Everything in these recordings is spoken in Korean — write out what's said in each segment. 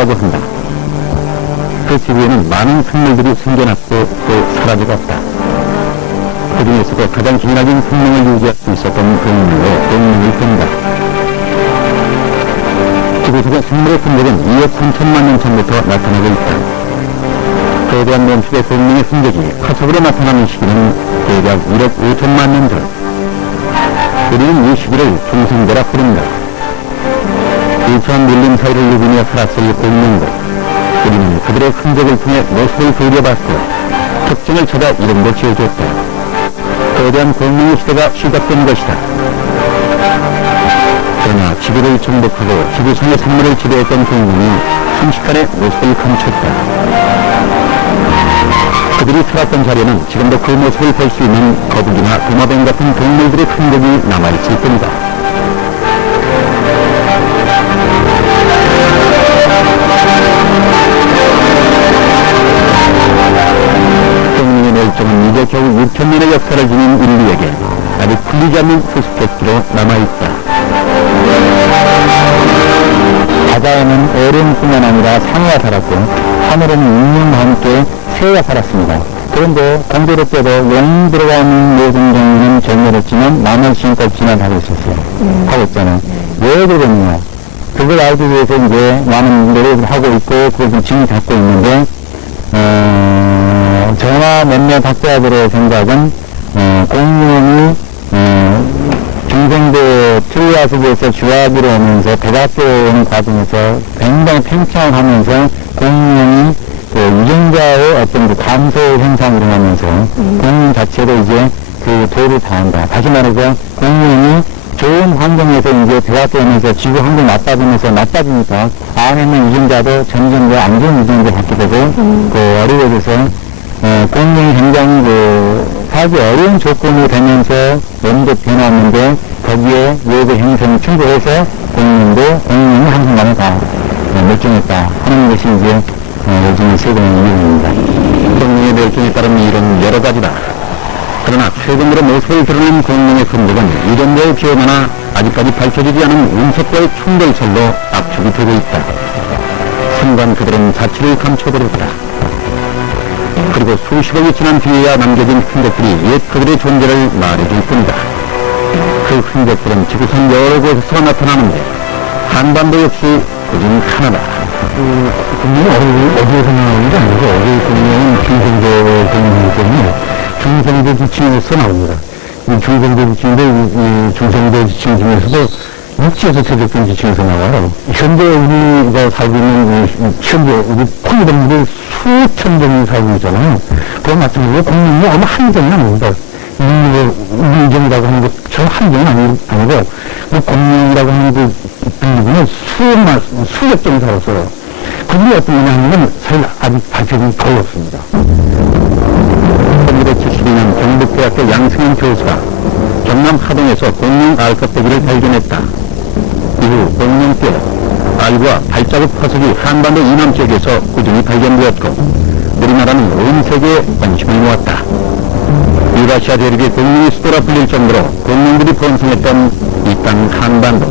지구라고 한다. 그 지구에는 많은 생물들이 숨겨놨고 또 사라져갔다. 그 중에서도 가장 기나긴 생명을 유지할 수 있었던 동물로 공룡을 뺀다. 지구 속의 생물의 흔적은 2억 3천만 년 전부터 나타나고 있다. 거대한 몸집의 공룡의 흔적이 화석으로 나타나는 시기는 대략 1억 5천만 년 전. 우리는 이 시기를 중생대라 부른다. 일처한 밀림 사이를 누비며 살았을 공룡들. 우리는 그들의 흔적을 통해 모습을 그려봤고 특징을 찾아 이름도 지어줬다. 거대한 공룡의 시대가 시작된 것이다. 그러나 지구를 정복하고 지구상의 생물을 지배했던 공룡이 순식간에 모습을 감췄다. 그들이 살았던 자리에는 지금도 그 모습을 볼 수 있는 거북이나 도마뱀 같은 동물들의 흔적이 남아있을 뿐이다. 공룡의 멸종은 이제 겨우 6천년의 역사를 지닌 인류에게 아직 풀리지 않는 수수께끼로 남아있다. 바다에는 어른뿐만 아니라 상어가 살았고 하늘에는 인류와 함께 새가 살았습니다. 그런데 공교롭게도 용 들어가는 모든 종류는 절멸했지만 나머지 지금까지 진화하고 있었어요. 하고 있잖아요. 왜 그러느냐? 그걸 알기 위해서 이제 많은 노력을 하고 있고 그것을 지금 갖고 있는데 저나 몇몇 학자들의 생각은 공룡이 중생대 트리아스에서 주화기로 오면서 대학교 오는 과정에서 굉장히 팽창하면서 공룡이 유전자의 어떤 그 감소 현상이 일어나면서 공룡 자체도 이제 그 도를 다한다. 다시 말해서 공룡이 좋은 환경에서 이제 대학교 오면서 지구 환경이 나빠지니까 안에 있는 유전자도 점점 더 안 좋은 유전자를 갖게 되고 어려워져서 공룡이 굉장히 살기 어려운 조건이 되면서 몸도 변화하는데 거기에 외부 행성이 충돌해서 공룡이 한순간에 다 멸종했다 하는 것이 이제 요즘의 최근의 이론입니다. 공룡의 멸종에 따른 이론은 여러 가지다. 그러나 최근으로 모습을 드러낸 공룡의 흔적은 유전자의 변화나 아직까지 밝혀지지 않은 운석과의 충돌설로 압축이 되고 있다. 순간 그들은 자취를 감춰버렸다. 그리고 수십억이 지난 뒤에야 남겨진 흔적들이 옛 그들의 존재를 말해줄 뿐이다. 그 흔적들은 지구상 여러 곳에서 나타나는데 한반도 역시 그중 하나다. 공룡이 어디에서 나오는 게 아니고 어디 공룡은 중생대 공룡이기 때문에 중생대 지층에서 나옵니다. 이 중생대 지층인데 이 중생대 지층 중에서도 육지에서 퇴적된 지층에서 나와요. 현재 우리가 살고 있는 현재 우리 포유동물이 수천 종이 살고 있잖아요. 그와 마찬가지로 공룡이 아마 한정이 아닙니다. 인종이라고 하는 것처럼 한정은 아니고 그 공룡이라고 하는 그 분류는 수백 종이 살았어요. 그게 어떤 모양이면 사실 아직 밝혀진 거의 없습니다. 1972년 경북대학교 양승현 교수가 경남 하동에서 공룡 알껍데기를 발견했다. 이후 공룡뼈, 알과 발자국 화석이 한반도 이남 지역에서 꾸준히 발견되었고 우리나라는 온 세계에 관심을 모았다. 유라시아 대륙의 공룡의 수도라 불릴 정도로 공룡들이 번성했던 이 땅 한반도.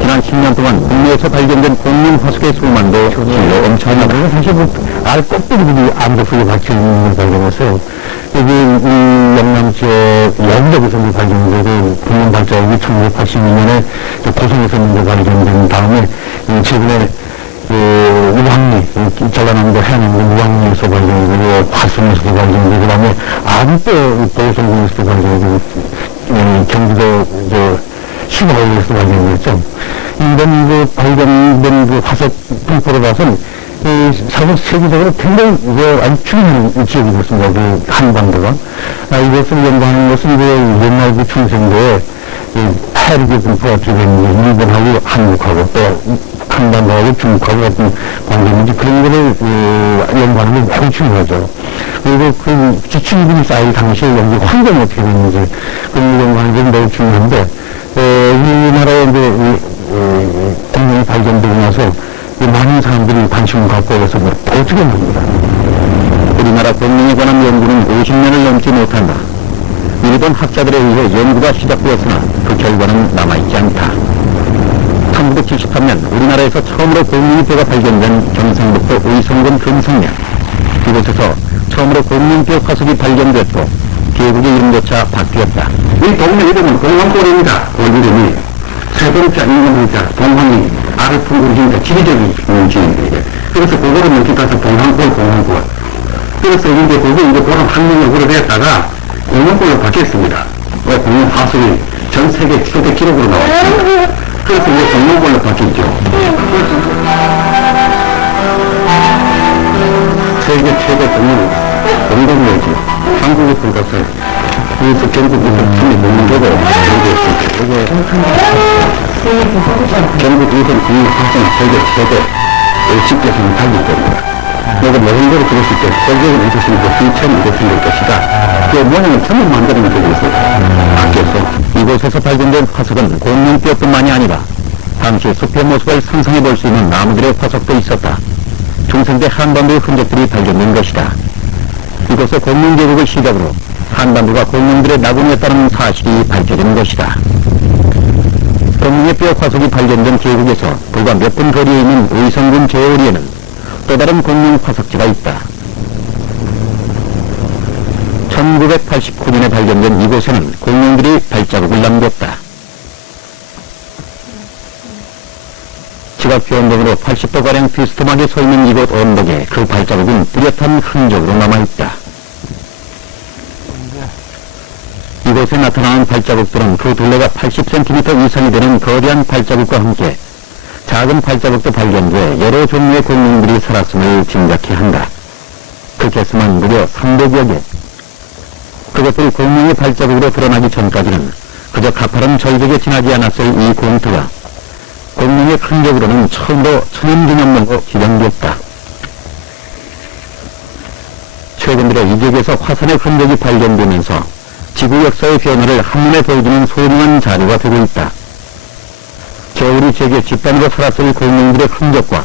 지난 10년 동안 국내에서 발견된 공룡 화석의 수만도 실로 엄청나다. 사실 알 껍데기들이 암석 속에 박혀있는 걸 발견했어요. 여기 영남 지역 여기저기서 발견되고 공룡 발자국이 1982년에 고성에서 먼저 발견된 다음에 최근에 우왕리, 전라남도 해안도 우왕리에서 발견되고 화성에서도 발견되고 그다음에 아직도 보성군에서도 발견되고 경기도 시마을에서도 발견됐죠. 이런 발견된 그 화석 분포로 봐서는 사실 세계적으로 굉장히 아주 중요한 지역이 됐습니다. 그 한반도가. 이것을 연구하는 것은 이제 옛날 그 중생도에 해리게 분포가 어떻게 되는지 일본하고 한국하고 또 한반도하고 중국하고 같은 관계인지 그런 거를 연구하는 게 매우 중요하죠. 그리고 그 지층들이 쌓일 당시에 여기 환경이 어떻게 되는지 그런 연구하는 게 매우 중요한데 우리나라에 이제 공룡이 발견되고 나서 많은 사람들이 관심을 갖고 그래서 어떻게 합니다. 우리나라 공룡에 관한 연구는 50년을 넘지 못한다. 일본 학자들에 의해 연구가 시작되었으나 그 결과는 남아있지 않다. 1973년 우리나라에서 처음으로 공룡뼈가 발견된 경상북도 의성군 금성면. 이곳에서 처음으로 공룡뼈 화석이 발견됐고 계곡의 이름조차 바뀌었다. 이 동네 이름은 공황골입니다. 골 이름이 세동자, 임금자, 동황이 알을 품고니까 지리적인 지인들이에요. 그래서 그거를 넘기 따서 공황골. 그래서 이제 그런 학명을 우려냈다가 공룡골로 바뀌었습니다. 왜 공룡 화석이 전 세계 최대 기록으로 나왔습니다. 그래서 이제 공룡골로 바뀌었죠. 세계 최대 공룡묘지 한국에 들어가서 그래서 전국에서 참이 공룡되고 이게 전국 우선 공룡 화석은 세계 최대 10개선을 달릴 겁니다. 내가 모든 걸 들었을 때 설계를 있었으니까 비천이 됐을 것이다. 그 모양을 전부 만드는 적이 있어요. 바뀌었어. 이곳에서 발견된 화석은 공룡뼈뿐만이 아니라 당시 숲의 모습을 상상해 볼 수 있는 나무들의 화석도 있었다. 중생대 한반도의 흔적들이 발견된 것이다. 이곳의 공룡계곡을 시작으로 한반도가 공룡들의 나군이었다는 사실이 밝혀진 것이다. 공룡의 뼈 화석이 발견된 계곡에서 불과 몇 분 거리에 있는 의성군 제오리에는 또 다른 공룡 화석지가 있다. 1989년에 발견된 이곳에는 공룡들이 발자국을 남겼다. 지각표 언덕으로 80도가량 비스듬하게 서 있는 이곳 언덕에 그 발자국은 뚜렷한 흔적으로 남아있다. 이곳에 나타나는 발자국들은 그 둘레가 80cm 이상이 되는 거대한 발자국과 함께 작은 발자국도 발견돼 여러 종류의 공룡들이 살았음을 짐작케 한다. 그 개수만 무려 300여 개. 그것들이 공룡의 발자국으로 드러나기 전까지는 그저 가파른 절벽에 지나지 않았을 이 공터가 공룡의 흔적으로는 처음으로 천연기념물로 지정됐다. 최근 들어 이 지역에서 화산의 흔적이 발견되면서 지구 역사의 변화를 한눈에 보여주는 소중한 자료가 되고 있다. 겨울이 제게 집단으로 살았을 공룡들의 흔적과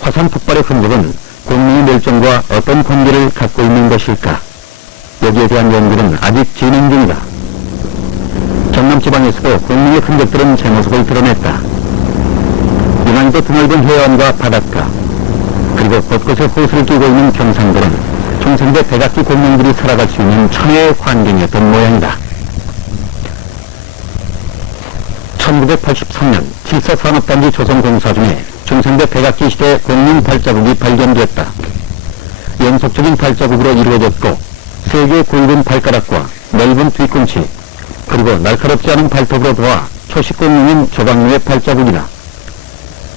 화산 폭발의 흔적은 공룡의 멸종과 어떤 관계를 갖고 있는 것일까? 여기에 대한 연구는 아직 진행 중이다. 전남지방에서도 공룡의 흔적들은 제 모습을 드러냈다. 유난히도 드넓은 해안과 바닷가, 그리고 곳곳에 호수를 끼고 있는 경상도는 중생대 백악기 공룡들이 살아갈 수 있는 천혜의 환경이었던 모양이다. 1983년 7사 산업단지 조성 공사 중에 중생대 백악기 시대 공룡 발자국이 발견됐다. 연속적인 발자국으로 이루어졌고 세 개의 굵은 발가락과 넓은 뒤꿈치, 그리고 날카롭지 않은 발톱으로 보아 초식 공룡인 조각류의 발자국이다.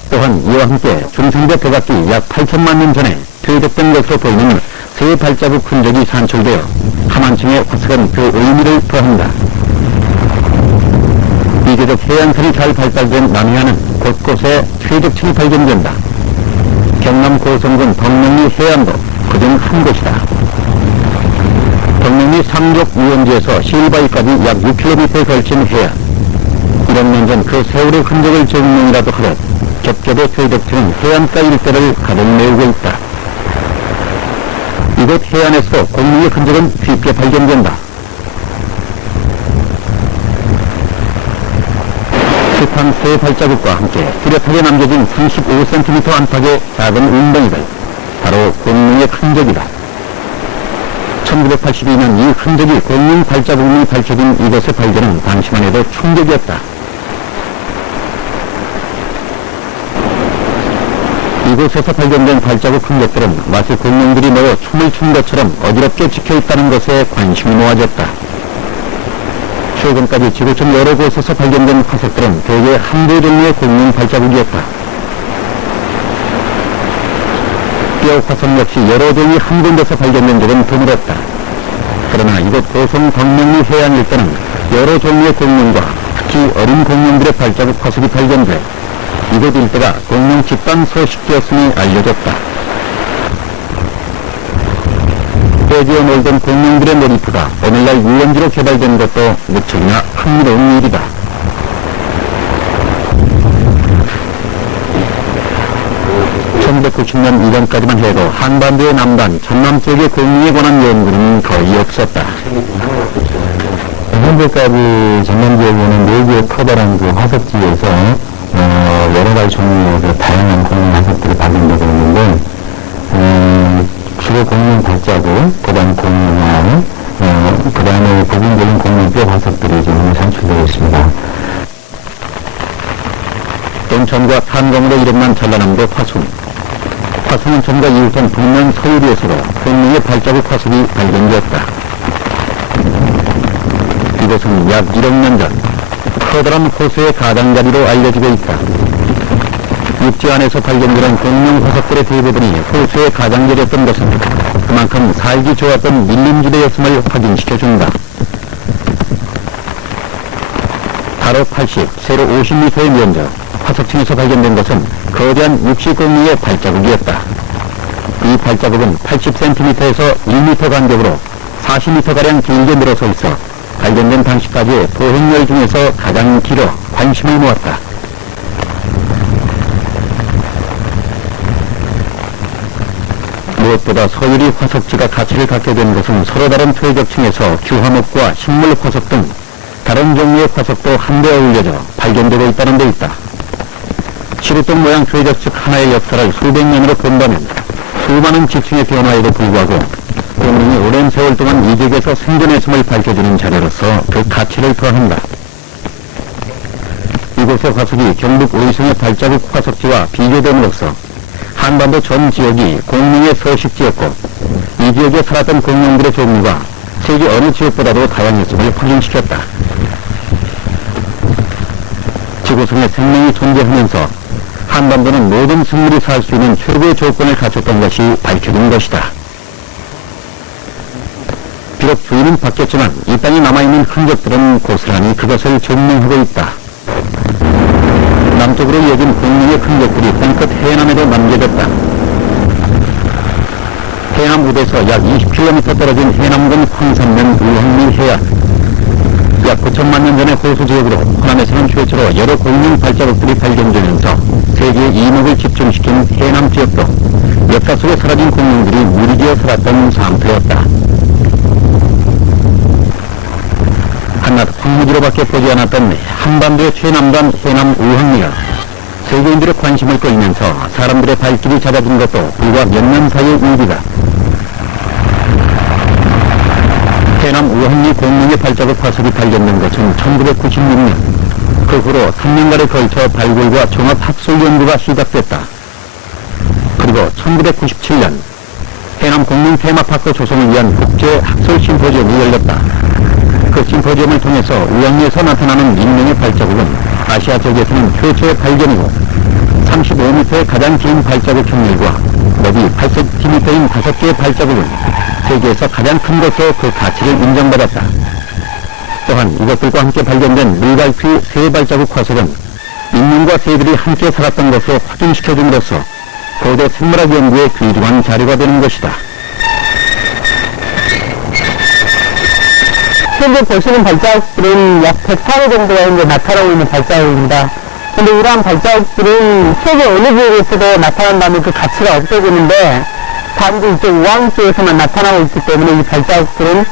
또한 이와 함께 중생대 백악기 약 8천만 년 전에 퇴적된 것으로 보이는 새 발자국 흔적이 산출되어 하만층의 화석은 그 의미를 더한다. 비교적 해안선이 잘 발달된 남해안은 곳곳에 퇴적층이 발견된다. 경남 고성군 덕명리 해안도 그중 한 곳이다. 덕명리 상족 유원지에서 시일바위까지 약 6km에 걸친 해안. 1억 년 전 그 세월의 흔적을 증명이라도 하듯 겹겹의 퇴적층은 해안가 일대를 가득 메우고 있다. 이곳 해안에서도 공룡의 흔적은 쉽게 발견된다. 습한 새 발자국과 함께 뚜렷하게 남겨진 35cm 안팎의 작은 웅덩이들, 바로 공룡의 흔적이다. 1982년 이 흔적이 공룡 발자국이 밝혀진 이곳의 발견은 당시만 해도 충격이었다. 이곳에서 발견된 발자국 흔적들은 마치 공룡들이 모여 춤을 춘 것처럼 어지럽게 찍혀있다는 것에 관심이 모아졌다. 최근까지 지구촌 여러 곳에서 발견된 화석들은 대개 한두 종류의 공룡 발자국이었다. 뼈 화석 역시 여러 종이 한 군데서 발견된 적은 드물었다. 그러나 이곳 고성 덕명리 해안 일대는 여러 종류의 공룡과 특히 어린 공룡들의 발자국 화석이 발견돼 이곳 일대가 공룡 집단 서식지였음이 알려졌다. 대지에 놀던 공룡들의 놀이터가 오늘날 유원지로 개발된 것도 무척이나 흥미로운 일이다. (1990년) 이전까지만 해도 한반도의 남단, 전남 지역의 공룡에 관한 연구는 거의 없었다. 현재까지 전남 지역에는 4개의 커다란 그 화석지에서 여러 가지 종류의 다양한 공룡 화석들이 발견되고 있는데, 주로 공룡 발자국, 그 다음 공룡알, 그 다음에 부분적인 공룡뼈 화석들이 지금 산출되고 있습니다. 온천과 탄광으로 이름난 전라남도 화순. 화순은 전과 이웃한 북면 서유리에서도 공룡의 발자국 화석이 발견되었다. 이곳은 약 1억 년 전 커다란 호수의 가장자리로 알려지고 있다. 육지 안에서 발견되는 공룡 화석들의 대부분이 호수의 가장자리였던 것은 그만큼 살기 좋았던 밀림지대였음을 확인시켜준다. 가로 80, 세로 50m의 면적, 화석층에서 발견된 것은 거대한 육식공룡의 발자국이었다. 이 발자국은 80cm에서 1m 간격으로 40m가량 길게 늘어서 있어 발견된 당시까지의 포획열 중에서 가장 길어 관심을 모았다. 무엇보다 서유리 화석지가 가치를 갖게 된 것은 서로 다른 퇴적층에서 규화목과 식물 화석 등 다른 종류의 화석도 한데 어울려져 발견되고 있다는 데 있다. 시루떡 모양 퇴적측 하나의 역사를 수백 년으로 본다면 수많은 지층의 변화에도 불구하고 공룡이 오랜 세월 동안 이 지역에서 생존했음을 밝혀주는 자료로서 그 가치를 더한다. 이곳의 화석이 경북 의성의 발자국 화석지와 비교됨으로써 한반도 전 지역이 공룡의 서식지였고 이 지역에 살았던 공룡들의 종류가 세계 어느 지역보다도 다양했음을 확인시켰다. 지구상에 생명이 존재하면서 한반도는 모든 생물이 살 수 있는 최고의 조건을 갖췄던 것이 밝혀진 것이다. 비록 주인은 바뀌었지만 이 땅에 남아있는 흔적들은 고스란히 그것을 증명하고 있다. 남쪽으로 이어진 공룡의 흔적들이 땅끝 해남에도 남겨졌다. 해남 우대에서 약 20km 떨어진 해남군 황산면 우황리 해안. 약 9천만 년 전의 호수 지역으로 호남에서는 최초로 여러 공룡 발자국들이 발견되면서 세계의 이목을 집중시킨 해남 지역도 역사 속에 사라진 공룡들이 무리지어 살았던 상태였다. 한낱 황무지로밖에 보지 않았던 한반도의 최남단 해남 우황리가 세계인들의 관심을 끌면서 사람들의 발길이 잦아진 것도 불과 몇 년 사이의 일이다. 해남 우황리 공룡의 발자국 화석이 발견된 것은 1996년, 그 후로 3년간에 걸쳐 발굴과 종합 학술 연구가 시작됐다. 그리고 1997년 해남 공룡 테마파크 조성을 위한 국제 학술 심포지엄이 열렸다. 그 심포지엄을 통해서 우황리에서 나타나는 인명의 발자국은 아시아 지역에서는 최초의 발견이고 35m의 가장 긴 발자국 형렬과 너비 8cm인 5개의 발자국은 세계에서 가장 큰 것으로 그 가치를 인정받았다. 또한 이것들과 함께 발견된 물갈퀴 새 발자국 화석은 인명과 새들이 함께 살았던 것으로 확인시켜줌으로써 고대 생물학 연구에 귀중한 자료가 되는 것이다. 현재 보시는 발자국들은 약 104개 정도가 현재 나타나고 있는 발자국입니다. 근데 이러한 발자국들은 세계 어느 지역에서도 나타난다면 그 가치가 없어지는데 단지 이쪽 우황 쪽에서만 나타나고 있기 때문에 이 발자국들은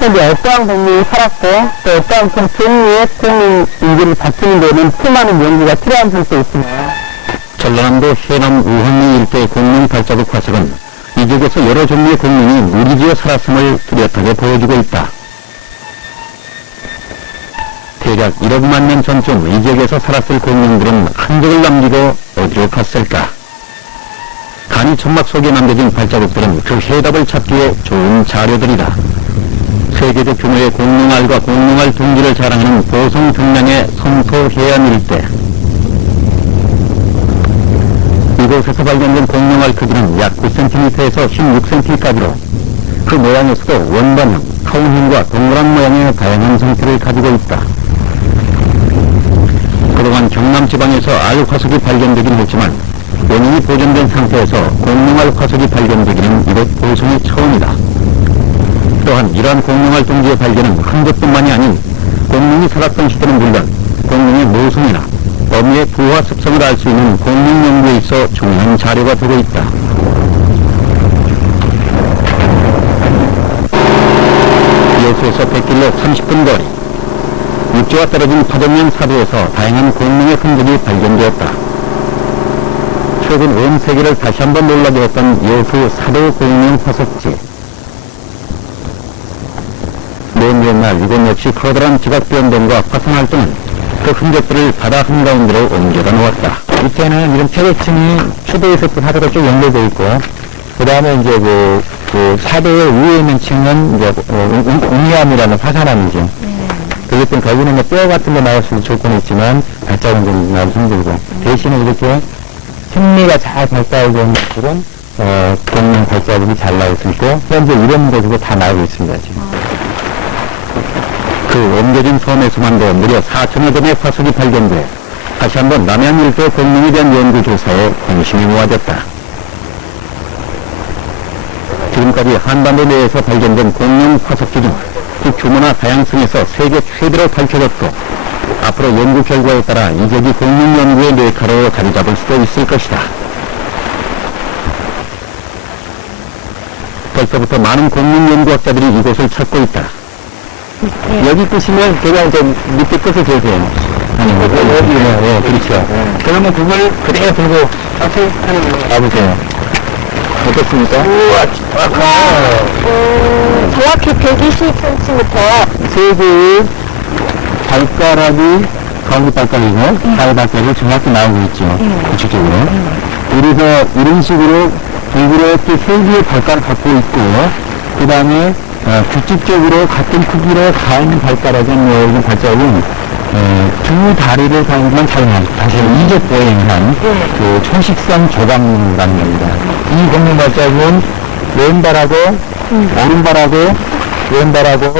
현재 어떠한 공룡이 살았고 또 어떠한 종류의 공룡 인지를 밝히는 데는 수많은 연구가 필요한 상태에 있습니다. 전라남도 해남 우황리 일대의 공룡 발자국 화석은 이 지역에서 여러 종류의 공룡이 무리지어 살았음을 뚜렷하게 보여주고 있다. 대략 1억만 년 전쯤 이 지역에서 살았을 공룡들은 흔적을 남기고 어디로 갔을까? 간이 천막 속에 남겨진 발자국들은 그 해답을 찾기에 좋은 자료들이다. 세계적 규모의 공룡알과 공룡알 둥지를 자랑하는 보성 평양의 성소 해안 일대. 이곳에서 발견된 공룡알 크기는 약 9cm에서 16cm까지로 그 모양에서도 원반형, 타운형과 동그란 모양의 다양한 형태를 가지고 있다. 그동안 경남 지방에서 알 화석이 발견되긴 했지만 원인이 보존된 상태에서 공룡알 화석이 발견되기는 이곳 보성이 처음이다. 또한 이러한 공룡알 둥지의 발견은 흔적뿐만이 아닌 공룡이 살았던 시대는 물론 공룡의 모성이나 어미의 부화 습성을 알 수 있는 공룡 연구에 있어 중요한 자료가 되고 있다. 여수에서 100km 30분 거리. 육지와 떨어진 파동면 사도에서 다양한 공룡의 흔적이 발견되었다. 최근 온 세계를 다시 한번 놀라게 했던 여수 사도 공룡 화석지. 먼 옛날 이곳 역시 커다란 지각 변동과 화성 활동은 그 흔적들을 바다 한가운데로 옮겨다 놓았다. 밑에는 이런 폐대층이 수도에서부터 사도가 쭉 연결되어 있고, 그 다음에 이제 그 사도의 위에 있는 층은 이제 웅이암이라는 화산암이죠. 그렇든 거기는 이제 뼈 같은 거 나올 수 있는 조건이 있지만 발자국은 좀 나오기 힘들고, 대신에 이렇게 흉리가 잘 발달되어 있는 곳은 공룡 발자국이 잘 나올 수 있고, 현재 이런 곳에서 다 나오고 있습니다, 지금. 그 옮겨진 섬에서만도 무려 4천여 점의 화석이 발견돼 다시 한번 남해안 일대 공룡에 대한 연구 조사에 관심이 모아졌다. 지금까지 한반도 내에서 발견된 공룡 화석지 중 그 규모나 다양성에서 세계 최대로 밝혀졌고 앞으로 연구 결과에 따라 이제기 공룡 연구의 뇌카로 자리 잡을 수도 있을 것이다. 벌써부터 많은 공룡 연구학자들이 이곳을 찾고 있다. 여기 끝이면 제가 이제 밑에 끝을 재세요. 아니, 여기, 그렇죠. 그러면 그걸 그대로 들고 가보세요. 어떻습니까? 정확히 120cm. 세 개의 발가락이 가운데 발가락이고, 다리 발가락이 정확히 나오고 있죠. 구축적으로. 그래서 이런 식으로 동그랗게 세 개의 발가락을 갖고 있고, 그 다음에 규칙적으로 같은 크기로 가 있는 발가락은, 이런 발자국은 두 다리를 가지고만 사용한, 다시 이적 보행을 한, 그 초식성 조각류라는 겁니다. 이 공룡 발자국은 왼발하고, 오른발하고, 왼발하고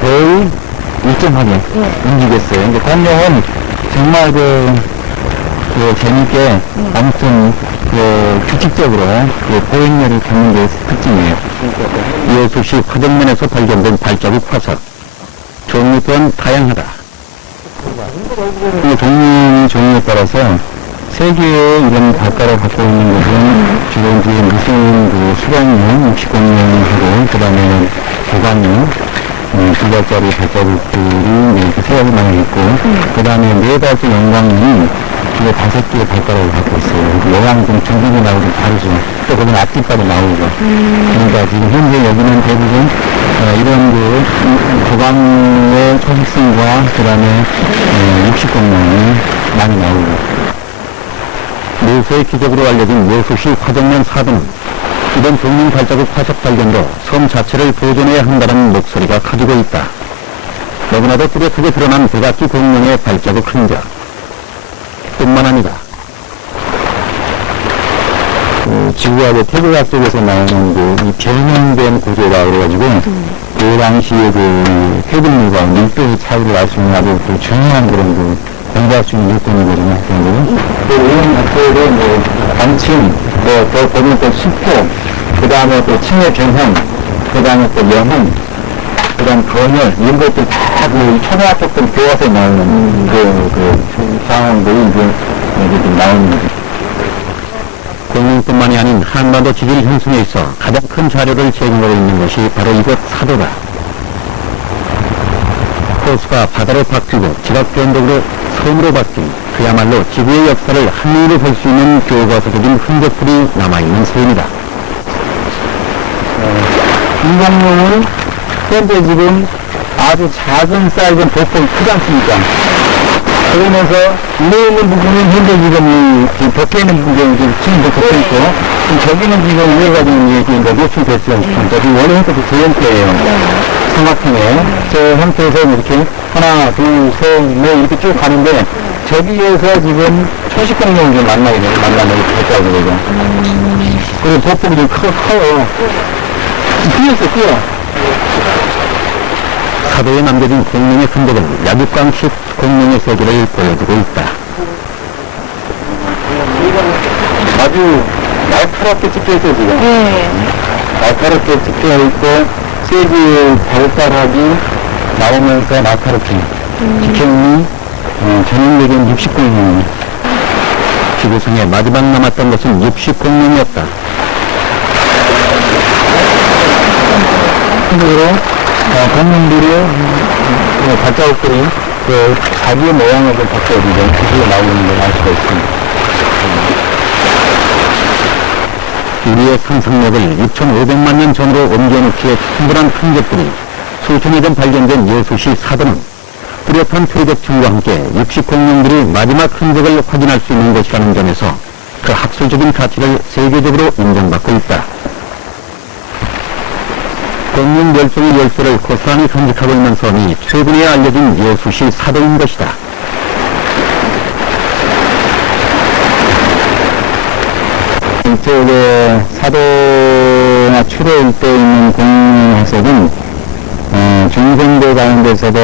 거의 일정하게 움직였어요. 근데 공룡은 정말 재밌게 아무튼 규칙적으로 보행력을 갖는 게 특징이에요. 여수시 화정면에서 발견된 발자국 화석. 종류 또한 다양하다. 종류에 따라서 세 개의 이런 발가락을 갖고 있는 것은 주로 이제 무슨 수강용, 육식공룡하고, 그 다음에 보관용, 두 발짜리 발자국들이 이렇게 세 가지 나눠 있고, 그 다음에 네 발째 영광이 주로 5개의 발가락을 갖고 있어요. 그 모양이 좀 둥글게 나오고 좀 다르죠. 또 거기는 앞뒷발이 나오고. 그러니까 지금 현재 여기는 대부분 이런 보관의 초식성과 그 다음에 육식공룡이 많이 나오고. 묘소의 기적으로 알려진 여수시 화정면 사도는 이번 종룡 발자국 화석 발견으로 섬 자체를 보존해야 한다는 목소리가 커지고 있다. 너무나도 뚜렷하게 드러난 백악기 공룡의 발자국 흔적 뿐만 아니라 지구하고 태국학 쪽에서 나오는 이 변형된 구조라 그래가지고 그 당시에 해빙물과 밀도의 차이를 알 수 있는 아주 중요한 그런 공부할 수 있는 요건이거든요. 이런 것들은 단층, 더 보면 또 수포, 그 다음에 또 층의 변형, 그 다음에 또 영혼, 그 다음 번열, 이런 것들 다 초등학교들 교과서에 나오는 상황들이 이제 나오는 거죠. 공룡뿐만이 아닌 한반도 지질 형성에 있어 가장 큰 자료를 제공하고 있는 것이 바로 이곳 사도다. 호수가 바다로 바뀌고 지각 변동으로 섬으로 바뀐 그야말로 지구의 역사를 한눈으로 볼 수 있는 교과서적인 흔적들이 남아있는 섬이다. 이 공룡은 현재 지금 아주 작은 사이즈는 보폭이 크지 않습니까? 그러면서 위에 있는 부분은 현재 지금 이 벽에 있는 부분이 지금 층도 덮여 있고, 저기는 지금 위에가 지금 이게 노출됐어요. 지금 원래 형태도 저 형태예요. 삼각형에. 저 형태에서 이렇게 하나, 둘, 셋, 넷 이렇게 쭉 가는데, 저기에서 지금 초식공룡을 좀 만나는 발자국이 되죠. 그리고 보폭이 좀 커요. 뛰어. 사도에 남겨진 공룡의 흔적은 약육강식 공룡의 세계를 보여주고 있다. 아주 날카롭게 찍혀있어요, 지금. 날카롭게 찍혀있고, 세 개의 발가락이 나오면서 날카롭게 찍혀있는 전형적인 육식공룡. 지구상에 마지막 남았던 것은 육식공룡이었다. 한국으로 공룡들이 발자국들이 자기의 모양을 좀 바꿔주고 기술로 나오는 걸 알 수가 있습니다. 우리의 상상력을 6,500만 년 전으로 옮겨놓기에 충분한 흔적들이 수천 년 전 발견된 여수시 사도는 뚜렷한 표적 증거와 함께 육식 공룡들이 마지막 흔적을 확인할 수 있는 곳이라는 점에서 그 학술적인 가치를 세계적으로 인정받고 있다. 공룡 멸종의 열쇠를 고스란히 간직하고 있는 섬이 최근에 알려진 여수시 사도인 것이다. 이쪽에 사도나 추로 일대에 있는 공룡 화석은 중생대 가운데서도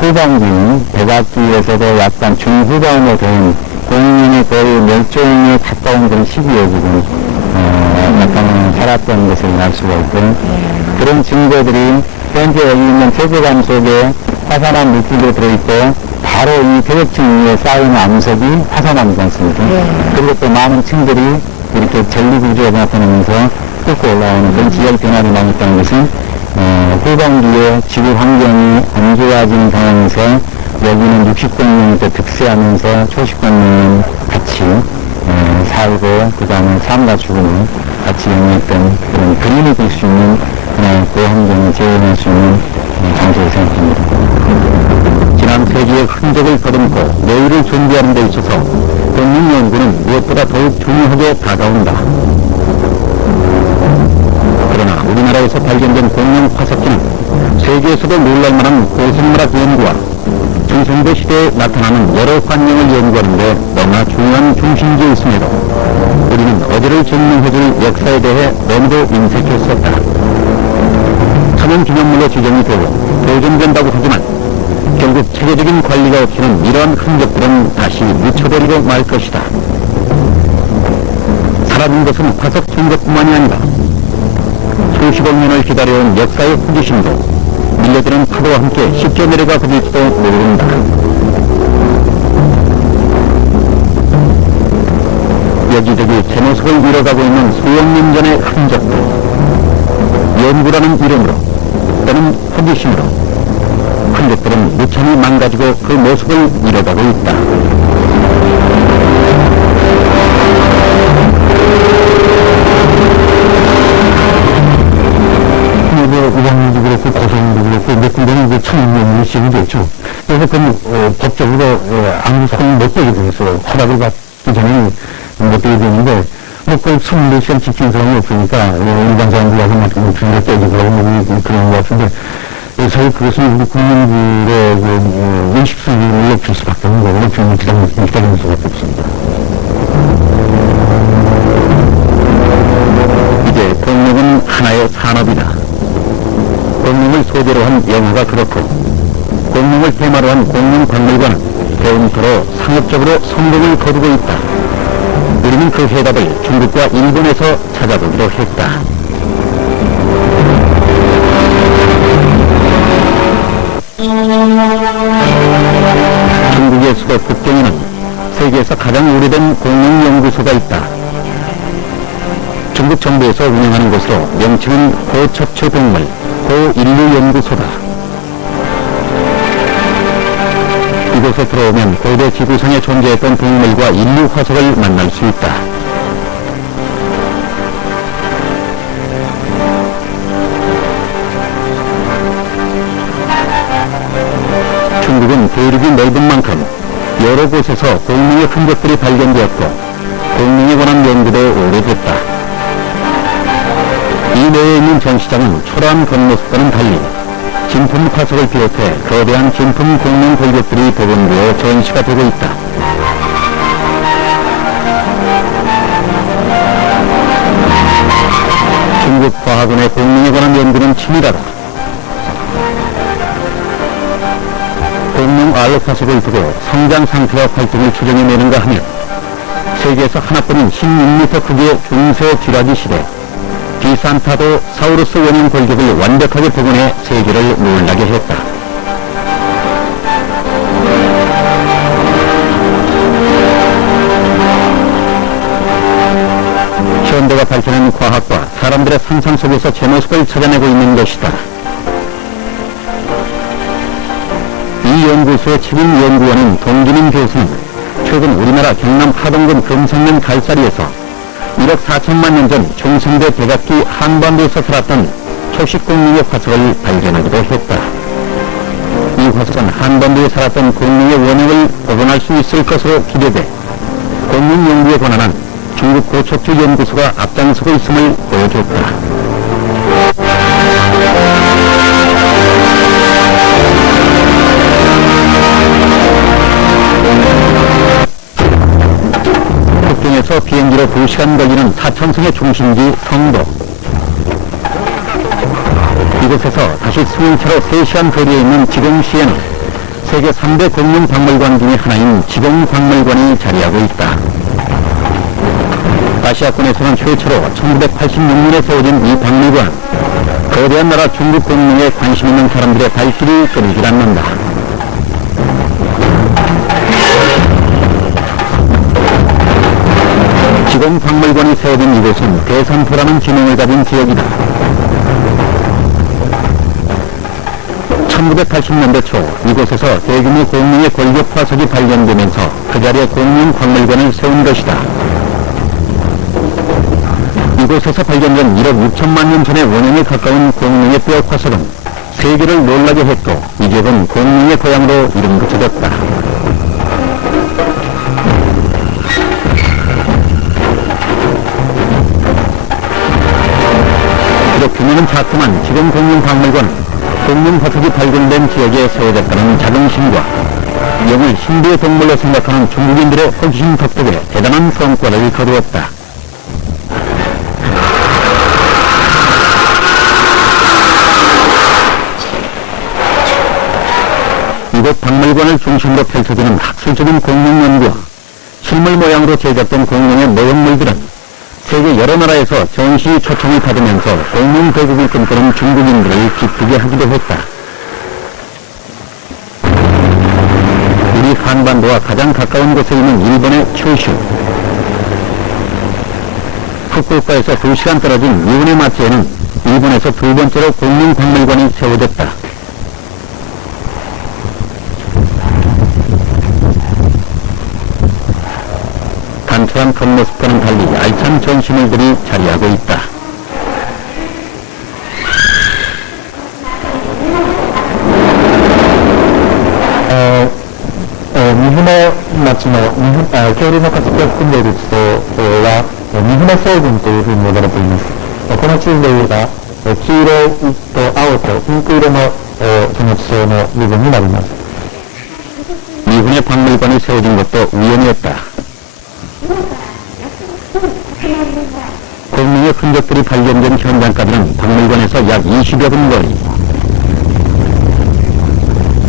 후반기인 백악기에서도 약간 중후반에 된 공룡의 거의 멸종에 가까운 그런 시기에 지금 약간 살았던 것을 알 수가 있고, 그런 증거들이 현재 여기 있는 세계관 속에 화산암 물질도 들어있고 바로 이 대역층 위에 쌓인 암석이 화산암이지 않습니까? 그리고 또 많은 층들이 이렇게 전리구조가 나타나면서 뚫고 올라오는 그런 지역 변화를 많이 있다는 것은 후반기에 지구 환경이 안 좋아지는 상황에서 여기는 육식공룡이 또 득세하면서 초식공룡은 같이 살고, 그 다음에 삶과 죽음을 같이 영위했던 그런 근원이 될 수 있는 그 환경을 재현할 수 있는 장소를 생각합니다. 지난 세기의 흔적을 더듬고 내일을 준비하는 데 있어서 공룡 연구는 무엇보다 더욱 중요하게 다가온다. 그러나 우리나라에서 발견된 공룡 화석지는 세계에서도 놀랄만한 고생물학 연구와 중생대 시대에 나타나는 여러 환경을 연구하는 데 너무나 중요한 중심지에 있음에도 우리는 어제를 증명해줄 역사에 대해 너무도 인색했었다. 천연기념물로 지정이 되고 보존된다고 하지만 결국 체계적인 관리가 없이는 이러한 흔적들은 다시 묻혀버리고 말 것이다. 사라진 것은 화석 증거뿐만이 아니라 수십억 년을 기다려온 역사의 호기심도 밀려드는 파도와 함께 씻겨 내려가 버릴지도 모른다. 여기저기 제 모습을 잃어가고 있는 수억 년 전의 흔적들, 연구라는 이름으로 또는 호기심으로 흔적들은 무참히 망가지고 그 모습을 잃어가고 있다. 의왕도 그렇고 고성도 그렇고 몇 군데는 이제 천년이 시행이 됐죠. 그래서 그 법적으로 아무 손을 못 대게 됐어요. 허락을 받기 전에 못 대게 되는데 그 손을 시험 지키는 사람이 없으니까 일반 사람들 와서 막 주의를 떼고 그러고 그런 것 같은데, 사실 그것은 우리 국민들의 인식 수준을 높일 수밖에 없는 거고 주의를 기다리는 수밖에 없습니다. 이제 공룡은 하나의 산업이다. 공룡을 소재로 한 영화가 그렇고 공룡을 테마로 한 공룡박물관은 대웅토로 상업적으로 성공을 거두고 있다. 우리는 그 해답을 중국과 일본에서 찾아보기로 했다. 중국의 수도 북경에는 세계에서 가장 오래된 공룡연구소가 있다. 중국 정부에서 운영하는 곳으로 명칭은 고척초동물 고인류연구소다. 이곳에 들어오면 고대 지구상에 존재했던 동물과 인류 화석을 만날 수 있다. 중국은 대륙이 넓은 만큼 여러 곳에서 공룡의 흔적들이 발견되었고 공룡에 관한 연구도 오래됐다. 이 내에 있는 전시장은 초라한 겉모습과는 달리 진품 화석을 비롯해 거대한 진품 공룡 골격들이 복원되어 전시가 되고 있다. 중국 과학원의 공룡에 관한 연구는 치밀하다. 공룡 알 화석을 두고 성장 상태와 활동을 추정해내는가 하면 세계에서 하나뿐인 16m 크기의 중세 쥐라기 시대 디산타도 사우루스 원형 골격을 완벽하게 복원해 세계를 놀라게 했다. 현대가 발전한 과학과 사람들의 상상 속에서 제 모습을 찾아내고 있는 것이다. 이 연구소의 책임 연구원인 동진인 교수는 최근 우리나라 경남 하동군 금성면 갈사리에서 1억 4천만 년 전 중생대 백악기 한반도에서 살았던 초식 공룡의 화석을 발견하기도 했다. 이 화석은 한반도에 살았던 공룡의 원형을 복원할 수 있을 것으로 기대돼 공룡 연구에 관한 중국 고척주 연구소가 앞장서고 있음을 보여줬다. 북경에서 비행기로 2시간 걸리는 사천성의 중심지 성도. 이곳에서 다시 승용차로 3시간 거리에 있는 지공시에는 세계 3대 공룡 박물관 중의 하나인 지공박물관이 자리하고 있다. 아시아권에서는 최초로 1986년에 세워진 이 박물관. 거대한 나라 중국 공룡에 관심 있는 사람들의 발길이 끊이질 않는다. 지공박물관이 세워진 이곳은 대산포라는 지명을 가진 지역이다. 1980년대 초 이곳에서 대규모 공룡의 골격 화석이 발견되면서 그 자리에 공룡 박물관을 세운 것이다. 이곳에서 발견된 1억 6천만 년 전의 원형에 가까운 공룡의 뼈 화석은 세계를 놀라게 했고 이 지역은 공룡의 고향으로 이름 붙여졌다. 비록 규모는 작지만 지금 공룡 박물관은 공룡 화석이 발견된 지역에 세워졌다는 자긍심과 이용을 신비의 동물로 생각하는 중국인들의 호기심 덕분에 대단한 성과를 거두었다. 이곳 박물관을 중심으로 펼쳐지는 학술적인 공룡 연구와 실물 모양으로 제작된 공룡의 모형물들은 세계 여러 나라에서 전시 초청을 받으면서 공룡 대국을 꿈꾸는 중국인들을 기쁘게 하기도 했다. 우리 한반도와 가장 가까운 곳에 있는 일본의 큐슈. 후쿠오카에서 2시간 떨어진 미우네마치에는 일본에서 두 번째로 공룡 박물관이 세워졌다. 단촐한 겉모습과는 달리 알찬 전시물들이 자리하고 있다.三船町の恐竜の化石を含んでいる地層は三船層群というふうに呼ばれています。この地図で言えば黄色と青とピンク色のその地層の部分になります。 미군의 박물관이 세워진 것도 우연이었다. 공룡의 흔적들이 발견된 현장까지는 박물관에서 약 20여 분 거리.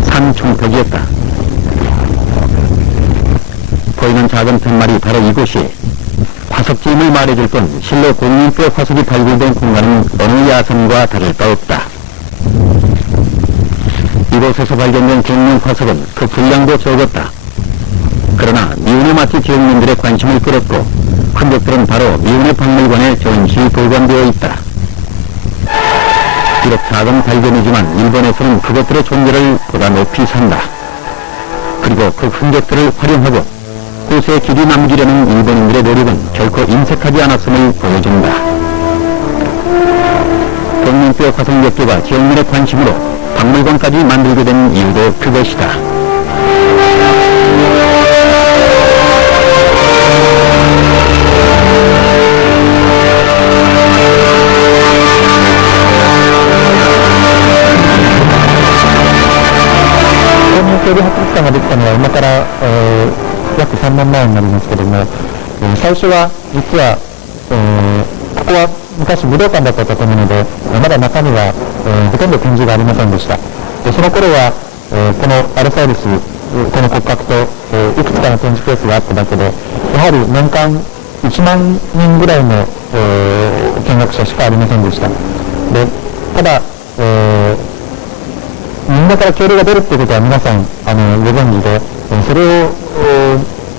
산 중턱이었다. 보이는 작은 팻말이 바로 이곳이 화석지임을 말해줄 뿐 실내 공룡뼈 화석이 발굴된 공간은 어느 야산과 다를 바 없다. 이곳에서 발견된 공룡 화석은 그 분량도 적었다. 그러나 미우네마치 지역민들의 관심을 끌었고 흔적들은 바로 미우네 박물관에 전시 보관되어 있다. 비록 작은 발견이지만 일본에서는 그것들의 존재를 보다 높이 산다. 그리고 그 흔적들을 활용하고 후세에 길이 남기려는 일본인들의 노력은 결코 인색하지 않았음을 보여준다. 공룡뼈 화석 몇 개가 지역민의 관심으로 박물관까지 만들게 된 이유도 그것이다.恐竜博物館ができたのは今から、約3年前になりますけども、最初は実は、ここは昔武道館だった建物で、まだ中には、ほとんど展示がありませんでした。でその頃は、このアルサウルス、この骨格と、いくつかの展示ケースがあっただけで、やはり年間1万人ぐらいの見学者しかありませんでした。でただ、みんなから恐竜が出るっていうことは皆さんご存知で、それを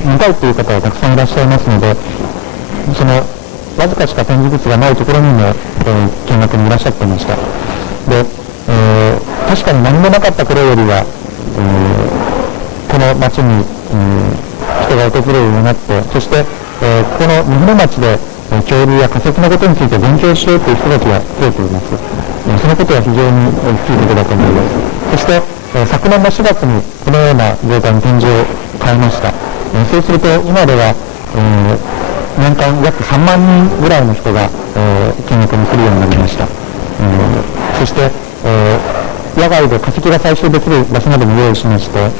見たいという方はたくさんいらっしゃいますので、そのわずかしか展示物がないところにも、見学にいらっしゃってました。で、確かに何もなかった頃よりは、この町に、人が訪れるようになって、そして、この三船町で、恐竜や化石のことについて勉強しようという人たちが増えています。そのことは非常に大きいことだと思います。そして、昨年の4月にこのようなデータに展示を変えました。そうすると今では、年間約3万人ぐらいの人が、見学に来るようになりました。そして、野外で化石が採集できる場所なども用意しまして、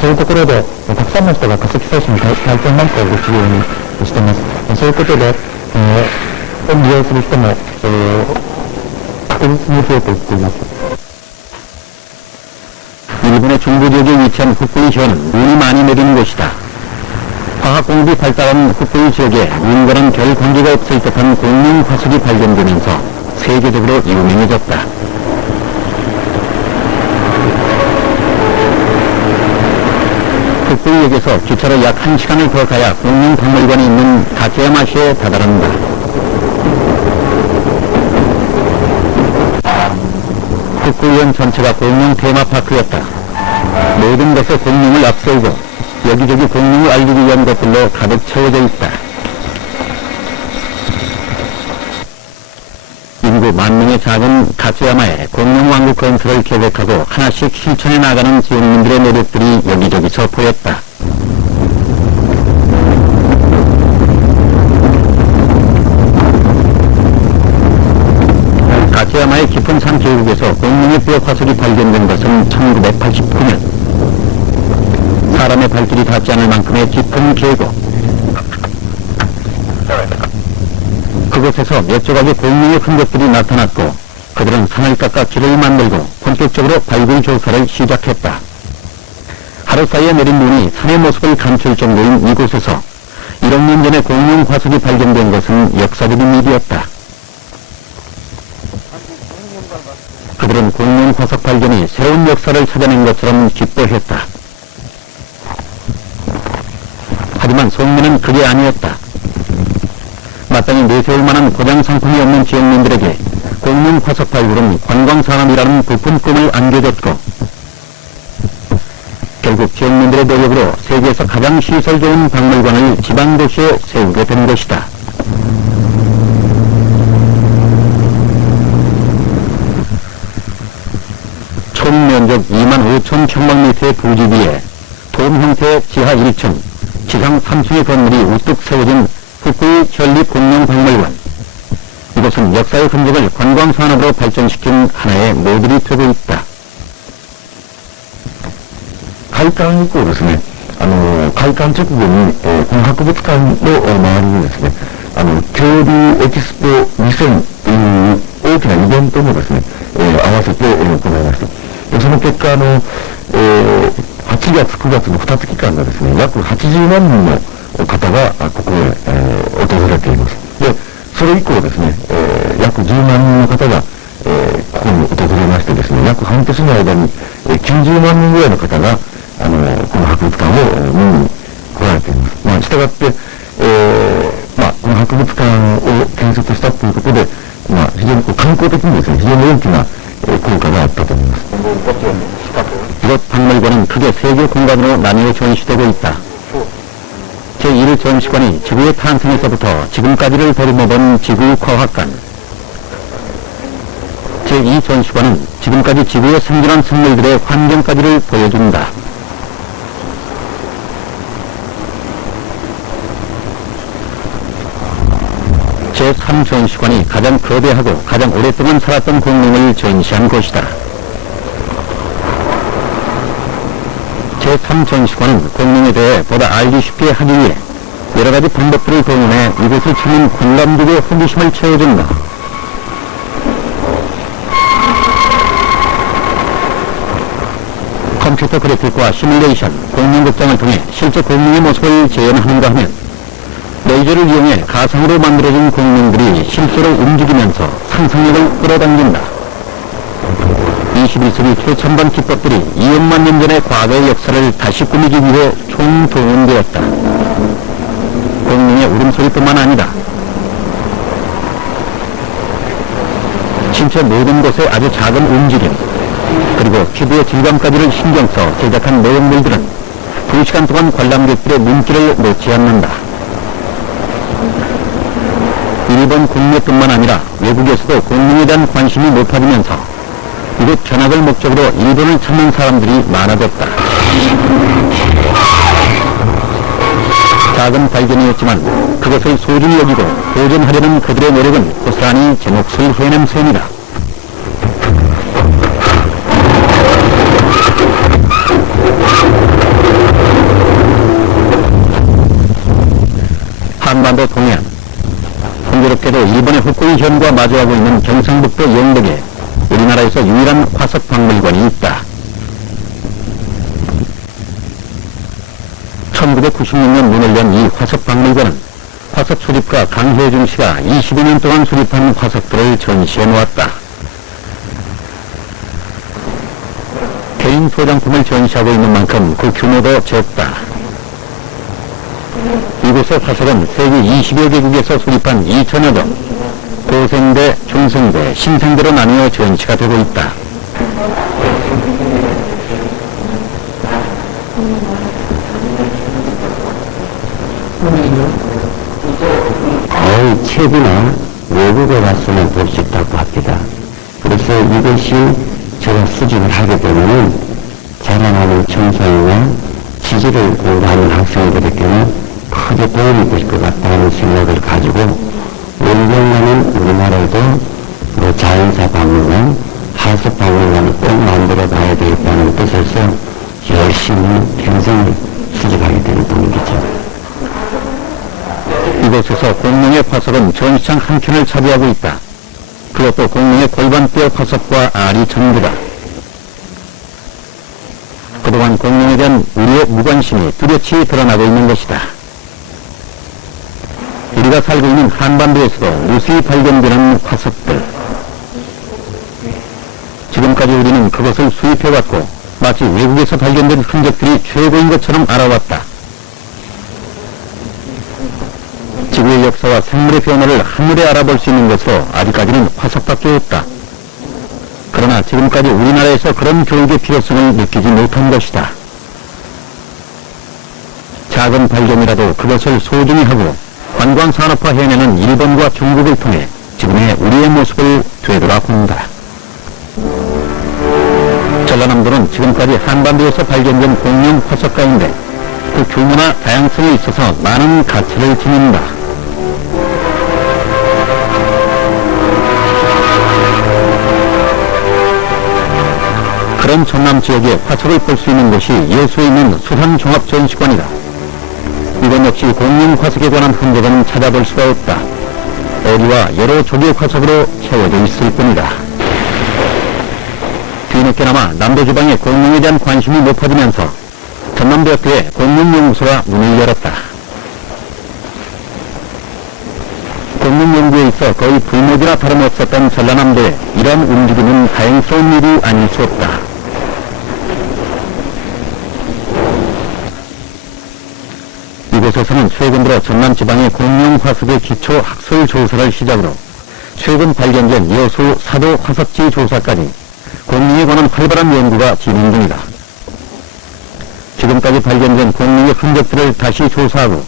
そういうところでたくさんの人が化石採取に体験なんかをできるようにしています。そういうことで、利用する人も、確実に増えていっています。 일본의 중부 지역에 위치한 후쿠이시와는 눈이 많이 내리는 곳이다. 화학공업이 발달한 후쿠이 지역에 눈과는 별 관계가 없을 듯한 공룡 화석이 발견되면서 세계적으로 유명해졌다. 후쿠이역에서 기차로 약 1시간을 더 가야 공룡 박물관이 있는 가츠야마시에 다다른다. 후쿠이현 전체가 공룡 테마파크였다. 모든 것에 공룡을 앞세우고 여기저기 공룡을 알리기 위한 것들로 가득 채워져 있다. 인구 10,000명의 작은 가츠야마에 공룡 왕국 건설을 계획하고 하나씩 실천해 나가는 지역민들의 노력들이 여기저기서 보였다. 가츠야마의 깊은 산 계곡에서 공룡의 뼈 화석이 발견된 것은 1989년. 사람의 발길이 닿지 않을 만큼의 깊은 계곡. 그곳에서 몇 조각의 공룡의 흔적들이 나타났고 그들은 산을 깎아 길을 만들고 본격적으로 발굴 조사를 시작했다. 하루 사이에 내린 눈이 산의 모습을 감출 정도인 이곳에서 1억 년 전에 공룡 화석이 발견된 것은 역사적인 일이었다. 그들은 공룡 화석 발견이 새로운 역사를 찾아낸 것처럼 기뻐했다. 하지만 속내는 그게 아니었다. 마땅히 내세울 만한 고장 상품이 없는 지역민들에게 공룡 화석 발굴은 관광산업이라는 부푼 꿈을 안겨줬고 결국 지역민들의 노력으로 세계에서 가장 시설 좋은 박물관을 지방도시에 세우게 된 것이다. 총 면적 25,000평방미터의 부지 위에 돔 형태의 지하 1층, 지상 3층의 건물이 우뚝 세워진 후쿠이 전립공룡박물관. 이곳은 역사의 흔적을 관광산업으로 발전시킨 하나의 모델이 되고 있다. 開館以降ですね、開館直後に、この博物館の周りにですね、恐竜エキスポ2000という大きなイベントもですね、合わせて、行いました。でその結果、8月、9月の2月期間がですね、約80万人の方がここへ、訪れています。で、それ以降ですね、約10万人の方が、ここに訪れましてですね、約半年の間に、90万人ぐらいの方が、この博物館を見に来られています。したがって、この博物館を建設したということで、非常に観光的にですね、非常に大きな効果があったと思います。 이곳 박물관은 크게 세 개 공간으로 나뉘어 전시되고 있다. 제1 전시관이 지구의 탄생에서부터 지금까지를 더듬어본 지구과학관. 제2 전시관은 지금까지 지구에 생존한 생물들의 환경까지를 보여준다. 제3 전시관이 가장 거대하고 가장 오랫동안 살았던 공룡을 전시한 곳이다. 제3 전시관은 공룡에 대해 보다 알기 쉽게 하기 위해 여러가지 방법들을 동원해 이곳을 찾는 관람객의 호기심을 채워준다. 컴퓨터 그래픽과 시뮬레이션, 공룡극장을 통해 실제 공룡의 모습을 재현하는가 하면 레이저를 이용해 가상으로 만들어진 공룡들이 실제로 움직이면서 상상력을 끌어당긴다. 21세기 최첨단 기법들이 2억만 년 전의 과거의 역사를 다시 꾸미기 위해 총동원되었다. 공룡의 울음소리뿐만 아니라 신체 모든 곳의 아주 작은 움직임 그리고 피부의 질감까지를 신경써 제작한 내용물들은 2시간 동안 관람객들의 눈길을 놓지 않는다. 일본 국내뿐만 아니라 외국에서도 공룡에 대한 관심이 높아지면서 이곳 견학을 목적으로 일본을 찾는 사람들이 많아졌다. 작은 발견이었지만 그것을 소중히 여기고 보존하려는 그들의 노력은 고스란히 제 몫을 해낸 셈이다. 한반도 동해안, 공교롭게도 일본의 후쿠이 현과 마주하고 있는 경상북도 영덕에 우리나라에서 유일한 화석 박물관이 있다. 1996년 문을 연 이 화석 박물관은 화석 수집가 강혜중 씨가 22년 동안 수집한 화석들을 전시해 놓았다. 개인 소장품을 전시하고 있는 만큼 그 규모도 적다. 이곳의 화석은 세계 20여 개국에서 수집한 2천여 점, 고생대, 중생대, 신생대로 나뉘어 전시가 되고 있다. 거의 책이나 외국에 갔으면 볼 수 있다고 합니다. 그래서 이것이 제가 수집을 하게 되면은 자라나는 청소년이나 지질을 공부하는 학생들에게는 크게 도움이 될 것 같다는 생각을 가지고 언젠가는 우리나라에도 자연사 박물관, 하석 박물관을 꼭 만들어 봐야 되겠다는 뜻에서 열심히 평생을 수집하게 되는 분이겠죠. 이곳에서 공룡의 화석은 전시장 한켠을 차지하고 있다. 그것도 공룡의 골반뼈 화석과 알이 전부다. 그동안 공룡에 대한 우리의 무관심이 뚜렷이 드러나고 있는 것이다. 우리가 살고 있는 한반도에서도 무수히 발견되는 화석들. 지금까지 우리는 그것을 수입해왔고 마치 외국에서 발견된 흔적들이 최고인 것처럼 알아왔다. 지구의 역사와 생물의 변화를 한눈에 알아볼 수 있는 것으로 아직까지는 화석밖에 없다. 그러나 지금까지 우리나라에서 그런 교육의 필요성을 느끼지 못한 것이다. 작은 발견이라도 그것을 소중히 하고 관광산업화 해내는 일본과 중국을 통해 지금의 우리의 모습을 되돌아본다. 전라남도는 지금까지 한반도에서 발견된 공룡 화석 가운데 그 규모나 다양성에 있어서 많은 가치를 지닌다. 그런 전남 지역에 화석을 볼 수 있는 곳이 예수에 있는 수산종합전시관이다. 이건 역시 공룡 화석에 관한 흔적은 찾아볼 수가 없다. 어리와 여러 조개 화석으로 채워져 있을 뿐이다. 뒤늦게나마 남도지방의 공룡에 대한 관심이 높아지면서 전남대학교에 공룡연구소가 문을 열었다. 공룡연구에 있어 거의 불모지나 다름없었던 전라남도에 이러한 움직임은 다행스러운 일이 아닐 수 없다. 이곳에서는 최근 들어 전남 지방의 공룡 화석의 기초 학술 조사를 시작으로 최근 발견된 여수 사도 화석지 조사까지 공룡에 관한 활발한 연구가 진행 중이다. 지금까지 발견된 공룡의 흔적들을 다시 조사하고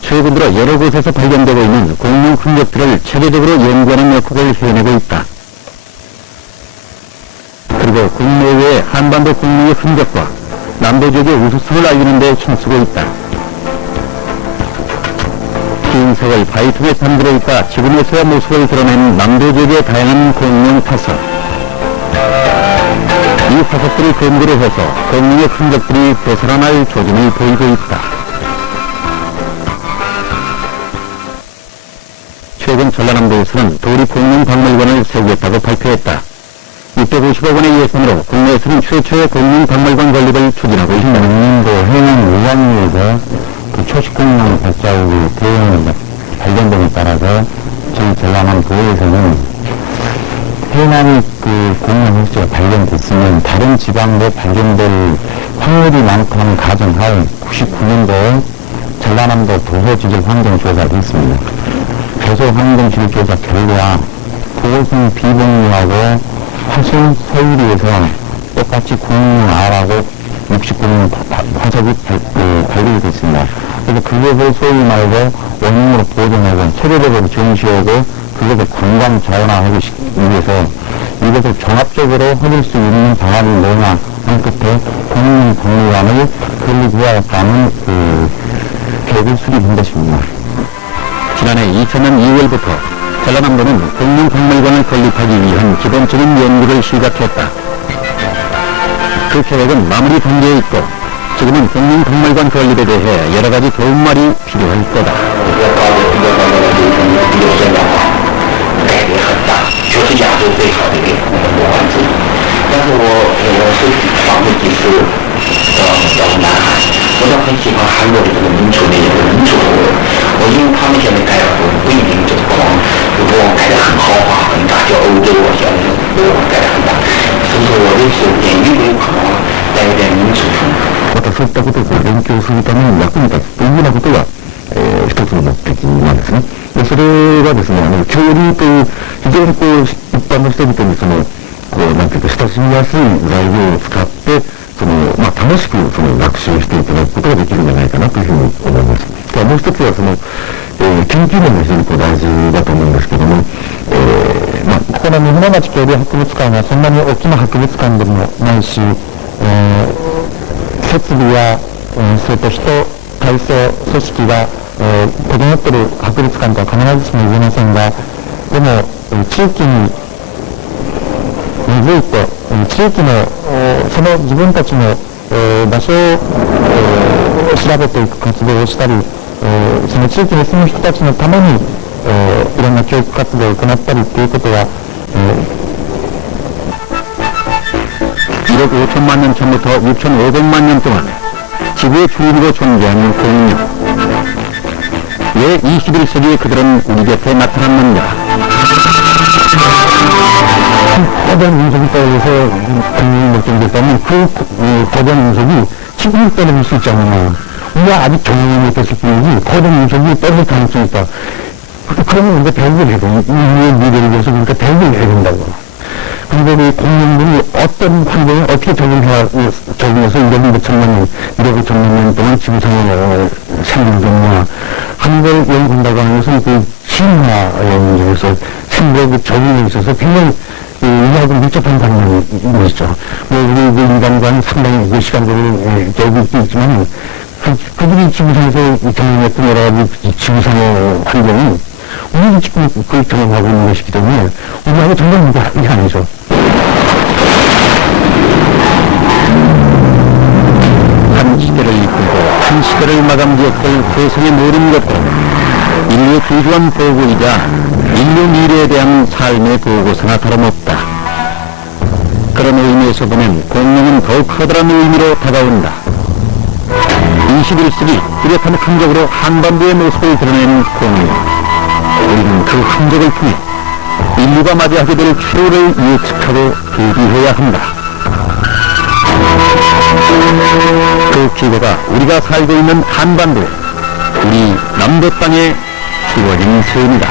최근 들어 여러 곳에서 발견되고 있는 공룡 흔적들을 체계적으로 연구하는 역학을 해내고 있다. 그리고 국내외의 한반도 공룡의 흔적과 남도 지역의 우수성을 알리는 데 힘쓰고 있다. 긴 세월 바위통에 잠들어 있다 지금에서야 모습을 드러낸 남도 지역의 다양한 공룡 화석. 이 화석들을 근거로 해서 공룡의 흔적들이 되살아날 조짐을 보이고 있다. 최근 전라남도에서는 도립공룡박물관을 세우겠다고 발표했다. 650억 원의 예산으로 국내에서는 최초의 공룡박물관 건립을 추진하고 있다. 국민도 해양 위안류에서 그 초식공룡 발자국이 대형 발견됨에 따라서 저희 전라남도에서는 해남이 그 공룡 흙지가 발견됐으면 다른 지방도 발견될 확률이 많다는 가정하에 99년도에 전라남도 도서지질 환경조사를 했습니다. 도서환경지질 조사 결과 그곳은 비봉류하고 화순 서유리에서 똑같이 공룡 알하고 69년 화석이 발견이 됐습니다. 그래서 그것을 소위 말해서 원인으로 보존하고 체계적으로 전시하고 그것을 관광 자원화하기 위해서 이것을 종합적으로 해줄 수 있는 방안을 내놔 한 끝에 국민박물관을 건립해야겠다는 계획을 수립한 것입니다. 지난해 2000년 2월부터 전라남도는 국민박물관을 건립하기 위한 기본적인 연구를 시작했다. 그 계획은 마무리 단계에 있고 지금은 국민박물관 건립에 대해 여러 가지 도움말이 필요할 거다. 就是亚洲最好的一个博物馆之一。但是我是访问几次到南韩，我倒很喜欢韩国的这个民族的一个民族风格。因为他们现在盖的不一定就是光博物馆盖得很豪华很大，叫欧洲像博物馆盖得很大，所以说我就是点一点可能带有点民族风格。またそういったことを勉強するために役に立つというようなことが、一つの目的なんですね。でそれがですね、恐竜という非常に一般の人々になんていうか親しみやすい材料を使って楽しく学習していただくことができるんじゃないかなというふうに思います。でもう一つは研究面が非常に大事だと思うんですけども、この三船町恐竜博物館はそんなに大きな博物館でもないし、設備や、それと人、体制、組織が、整っている博物館とは必ずしも言えませんが、でも地域に根付いて、地域のその自分たちの場所を調べていく活動をしたり、その地域に住む人たちのためにいろんな教育活動を行ったりということは、 1억 5천만 년 전부터 6,500만 년 동안 지구의 중기로 존재하는 공룡. 왜 21세기에 그들은 우리 곁에 나타났는가? 거대한 운석이 떨어져서 공룡이 결정됐다면 거대한 운석이 지구를 떨어질 수 있지 않느냐. 우리가 아직 경험이 못했을 뿐이지 거대한 운석이 떨어질 가능성이 있다. 그러면 우리가 대응을 해야 돼. 인류의 미래를 위해서 우리가 대응을 해야 된다고. 그리고 이 공룡들이 어떤 환경에 어떻게 적응해서 1억 5천만 년, 1억 5천만 년 동안 지구상에 생존했냐 하는 걸 연구한다고 하는 것은 진화의 문제에서 생물의 적응에 있어서 굉장히 우리하고 밀접한 관련이 있죠. 우리 인간과는 상당히 시간적으로 격이 있지만 그들이 지구상에서 경험했던 여러 가지 지구상의 환경이 우리도 지금 그걸 경험하고 있는 것이기 때문에 우리하고 전혀 무관한 게 아니죠. 한 시대를 이끌고 한 시대를 마감지었던 세상의 모든 것들은 인류의 귀중한 보고이자 인류 미래에 대한 삶의 보고서나 다름없다. 그런 의미에서 보면 공룡은 더욱 커다란 의미로 다가온다. 21세기 뚜렷한 흔적으로 한반도의 모습을 드러낸 공룡. 우리는 그 흔적을 통해 인류가 맞이하게 될 최후를 예측하고 대비해야 한다. 그 기회가 우리가 살고 있는 한반도에 우리 남도 땅에 주어진 셈이다.